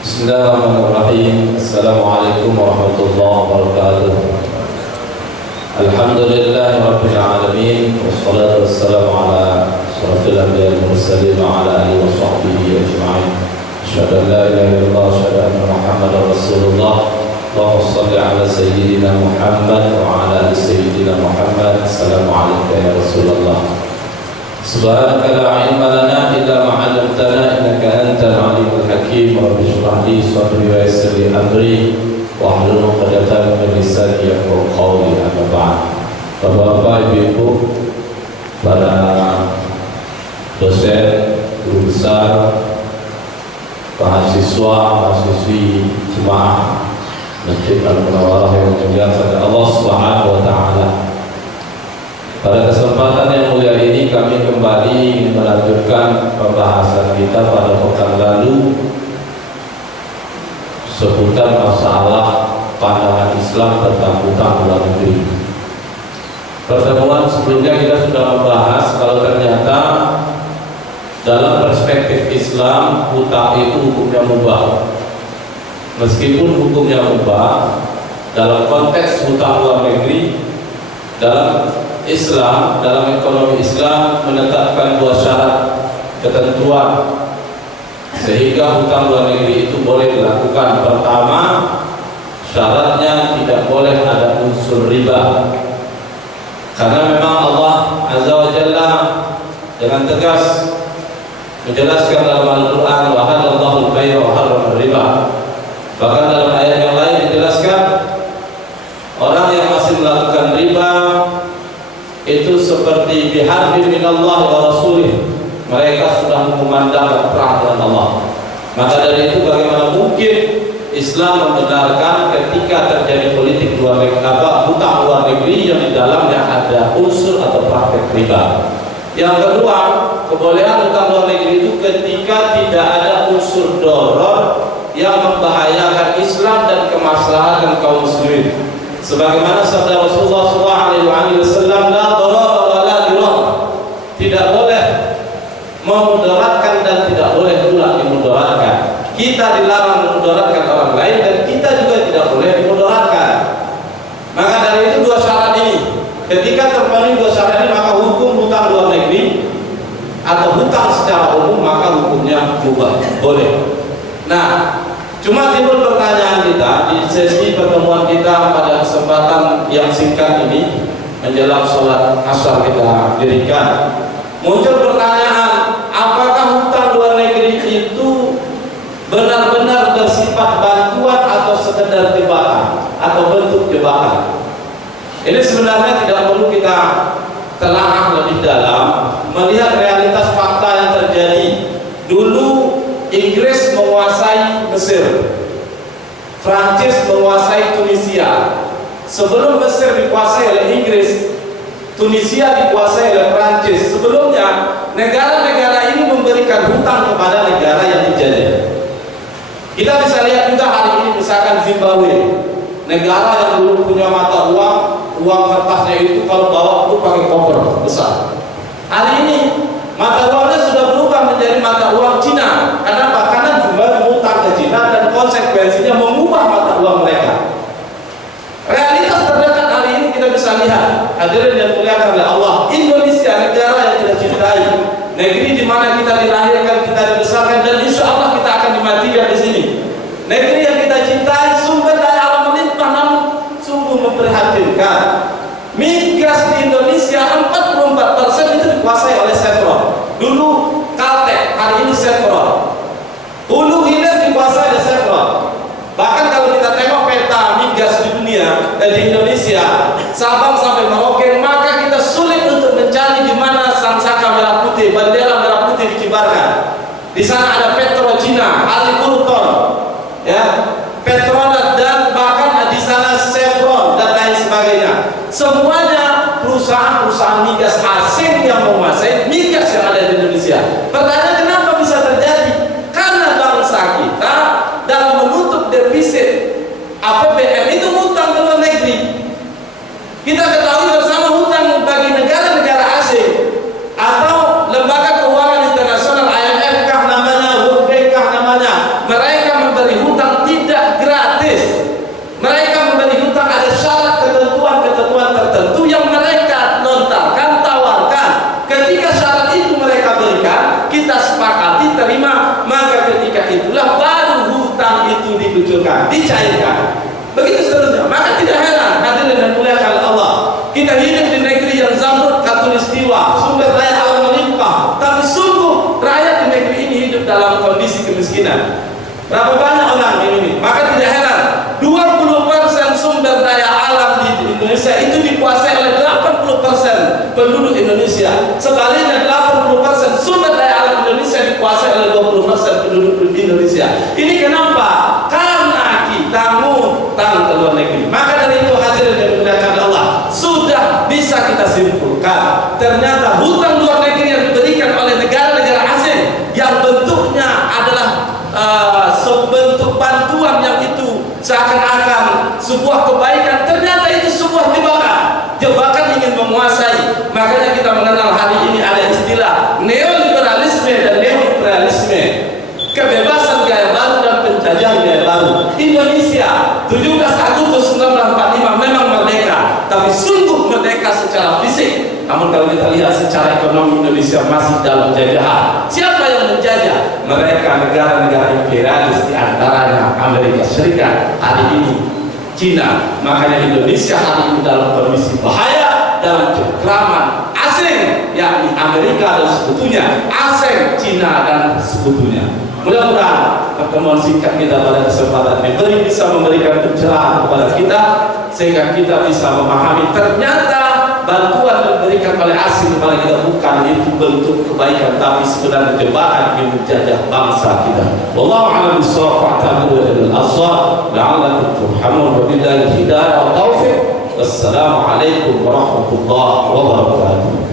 Bismillahirrahmanirrahim. Assalamualaikum warahmatullahi wabarakatuh. Alhamdulillahi rabbil alamin. Wassalatu wassalamu ala asyrafil anbiya'i wal mursalin wa ala alihi wa sahbihi ajma'in. Asyhadu an la ilaha illallah wa asyhadu anna Muhammadar Rasulullah. Allahumma shalli ala sayyidina Muhammad wa ala ali sayyidina Muhammad. Assalamualaikum ya Rasulullah. Subhanaka la ilma lana illa ma 'allamtana innaka antal alimul hakim. Rabbi shrah li sadri wa yassir li amri wahlul 'uqdatam min lisani yafqahu qawli. Amma ba'd. Bapak-bapak, ibu-ibu, para dosen, guru besar, mahasiswa, mahasiswi jemaah Masjid Al-Munawwarah yang dimuliakan Allah Subhanahu wa taala. Pada kesempatan yang mulia ini kami kembali melanjutkan pembahasan kita pada pekan lalu seputar masalah pandangan Islam tentang hutang luar negeri. Pertemuan sebelumnya kita sudah membahas kalau ternyata dalam perspektif Islam hutang itu hukumnya mubah. Meskipun hukumnya mubah, dalam konteks hutang luar negeri, dalam Islam, dalam ekonomi Islam menetapkan dua syarat ketentuan sehingga hutang luar negeri itu boleh dilakukan. Pertama, syaratnya tidak boleh ada unsur riba, karena memang Allah Azza wa Jalla dengan tegas menjelaskan dalam Al-Quran wa halallahu al-bay'a wa harrama riba. Bahkan dalam ayat yang lain dijelaskan orang yang masih melakukan riba itu seperti biharbin minallah wa rasulih, mereka sudah memandang perang dengan Allah. Maka dari itu bagaimana mungkin Islam membenarkan ketika terjadi politik luar negeri, hutang luar negeri yang di dalamnya ada unsur atau praktek riba. Yang kedua, kebolehan hutang luar negeri itu ketika tidak ada unsur doror yang membahayakan Islam dan kemaslahatan kaum muslimin. Sebagaimana sabda Rasulullah SAW, la darar wa la dirar, tidak boleh memudaratkan dan tidak boleh pula dimudaratkan. Kita dilarang memudaratkan orang lain dan kita juga tidak boleh dimudaratkan. Maka dari itu dua syarat ini, ketika terpenuhi dua syarat ini, maka hukum hutang luar negeri atau hutang secara umum maka hukumnya mubah, boleh. Nah, cuma timbul pertanyaan kita di sesi pertemuan kita pada kesempatan yang singkat ini menjelang sholat asar kita dirikan. Muncul pertanyaan, apakah hutang luar negeri itu benar-benar bersifat bantuan atau sekedar jebakan atau bentuk jebakan? Ini sebenarnya tidak perlu kita telaah lebih dalam, melihat realitas fakta yang terjadi. Dulu Inggris menguasai Mesir, Prancis menguasai Tunisia. Sebelum Mesir dikuasai oleh Inggris, Tunisia dikuasai oleh Prancis. Sebelumnya negara-negara ini memberikan hutang kepada negara yang dijajah. Kita bisa lihat juga hari ini misalkan Zimbabwe, negara yang dulu punya mata uang kertasnya itu kalau bawa itu pakai koper besar. Hari ini mata uangnya sudah berubah menjadi mata uang Cina. Kenapa? Karena Zimbabwe mengutang ke Cina dan konsekuensinya mengubah mata uang mereka. Realitas terdekat hari ini kita bisa lihat, hadirin yang dimuliakan oleh Allah, Indonesia negara yang kita cintai, negeri di mana kita dilahirkan, kita dibesarkan, dan insya Allah kita akan dimatikan di sini. Negeri yang kita cintai, sumber daya alam melimpah, namun sungguh memprihatinkan. Migas di Indonesia 44% itu dikuasai oleh Chevron. Dulu Caltech, hari ini Chevron. Hulu hilir dikuasai oleh Chevron. Bahkan kalau kita tengok peta migas di dunia dan di Indonesia, Sabang sampai Merauke, maka kita sulit untuk mencari di mana sangsaka merah putih, bendera merah putih dikibarkan. Di sana ada Petrojina, Halliburton, ya, Petronas, dan bahkan di sana Chevron dan lain sebagainya. Semuanya perusahaan-perusahaan migas asing yang menguasai migas yang ada di Indonesia. Pertanyaan, kenapa bisa terjadi? Karena bangsa kita dalam menutup defisit APBN itu hutang ke luar negeri. Kita ketahui bersama hutang bagi negara-negara asing atau lembaga keuangan internasional, IMF kah namanya, World Bank kah namanya, mereka memberi dicairkan. Begitu seterusnya. Maka tidak heran hadirin dan muliakan Allah, kita hidup di negeri yang zamrud khatulistiwa, sumber daya alam melimpah, tapi sungguh rakyat di negeri ini hidup dalam kondisi kemiskinan. Berapa banyak orang ini? Maka tidak heran 20% sumber daya alam di Indonesia itu dikuasai oleh 80% penduduk Indonesia. Sebaliknya 80% sumber daya alam Indonesia dikuasai oleh 20% penduduk Indonesia. Ini kenapa? Karena kita ngutang ke luar negeri. Maka dari itu hadirin yang dimuliakan Allah, sudah bisa kita simpulkan ternyata hutang luar negeri yang diberikan oleh negara-negara asing yang bentuknya adalah sebentuk bantuan yang itu seakan-akan sebuah kebaikan, ternyata itu sebuah jebakan ingin menguasai. Makanya kita mengenal hari ini ada istilah neoliberalisme dan neoliberalisme, kebebasan gaya baru dan penjajahan gaya baru. Indonesia 17 Agustus 1945 memang merdeka, tapi sungguh merdeka secara fisik. Namun kalau kita lihat secara ekonomi, Indonesia masih dalam jajahan. Siapa yang menjajah? Mereka negara-negara imperialis, di antaranya Amerika Serikat, hari ini Cina. Makanya Indonesia hari ini dalam kondisi bahaya, dalam cengkraman asing, yakni Amerika dan sekutunya, asing, Cina dan sekutunya. Mudah-mudahan pertemuan singkat kita pada kesempatan ini bisa memberikan pencerahan kepada kita, sehingga kita bisa memahami ternyata bantuan yang diberikan oleh asing kepada kita bukan itu bentuk kebaikan, tapi sebenarnya jebakan yang menjajah bangsa kita. Wallahu a'lam bishawab. Ta'budu al-aswar la'allakum turhamun. Wabillahi hidayah wa taufiq. Wassalamualaikum warahmatullahi wabarakatuh.